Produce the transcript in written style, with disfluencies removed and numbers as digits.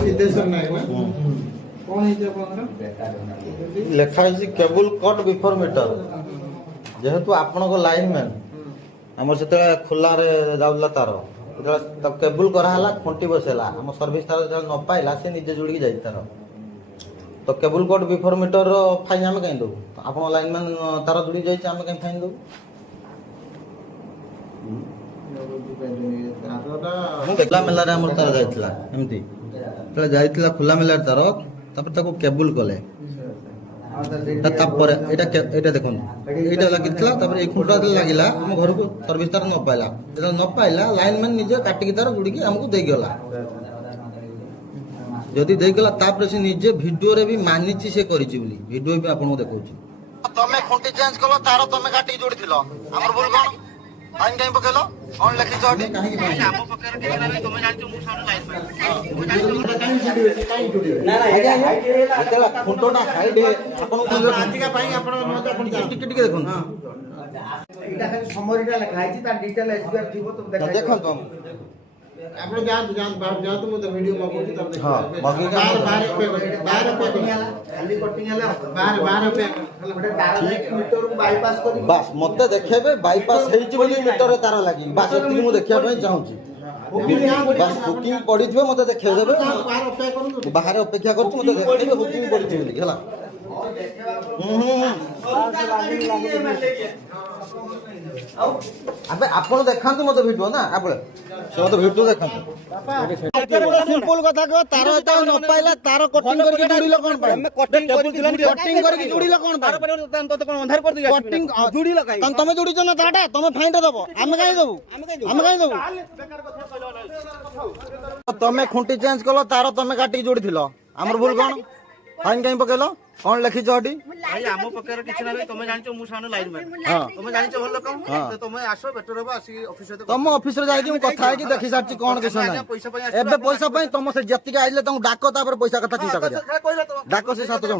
सिद्धेश्वर नायक ना कौन है आपनकर लेखा है केबल कट बिफोर मीटर जेहेतु आपण लाइन मैन आम से खोला जाऊला तार तब केबल कराला खुंटी बसेला आम सर्विस तार न पाइला से निजे जोड़ी जाई तार तो cable cut before meter fine आम कहीं दू आप लाइन मैन तार जोड़ी जाइए आम कहीं फाइन दू खुला मेलार आम तार जाइला एमती जाइला खुला मेलार तार तापर ताको केबल कले तापर एटा देखो एटा लगितला तापर एक खुंटा लागिला हम घर को सर्विस तार न पाइला जेता न पाइला लाइन मैन निजे काटिकी तार जोड़ी की हमको दे गला जदि दे गला तापर से निजे वीडियो रे भी मानिची से करिची बोली वीडियो भी आपन देखौची तमे खुंटी चेंज कलो तार तमे काटिकी जोड़ी थिलो हमर बोल कोन फाइन काई पकेलो ऑन लिखि छडी काहे की हम पकेर के नाही तमे जानछु मु सामने लाइन ना ना एटा खुंटोटा हाइड आपन आजिका पई आपन आपन टिक टिक देखन एटा खाली समरीटा लिखा है ता डिटेल एसबीआर थिबो तुम देखो तुम आपण जान बाहर जाओ तो मते वीडियो मगोची तब देखो हां मगी का 12 रुपए खाली कटिंग हला 12 रुपए गोटे डायरेक्ट मीटर को बाईपास करी बस मते देखेबे बाईपास हेची बोली मीटर रे तार लागी बस एति मु देखिया पई चाहूची बस बुकिंग पड़ी थबे मते देखे देबे बाहर अपेक्षा करछु मते देखेबे बुकिंग पड़ी थबे बोली हला अबे आपण देखांतु मते वीडियो ना आपण से मते वीडियो देखांतु सिंपल कथा को तार त न पाइला तार कटिंग करके जोड़ीलो कोन पाइ हम कटिंग करके जोड़ीलो कोन पाइ तार पर त कोन अंधार कर दिया कटिंग जोड़ीलो काई तमे जोड़ीछ ना ताटा तमे फाइन रे दबो हम काई दबो तमे खुंटी चेंज कलो तार तमे काटी जोड़ी थिलो हमर भूल कोन फाइन काई पकेलो कौन लिखी हटी भाई आम पकेर किछ ना तुम जानचो मु सामने लाइन मैन तुम जानचो भल कम तो तुम आसो बेटर हो आसी ऑफिस रे तुम ऑफिस रे जाई कि कथा है कि देखि सारची कोन किछ ना एबे पैसा पई तुम से जत्ती के आइले तुम डाको तापर पैसा कथा चिंता करिया डाको से 7 जण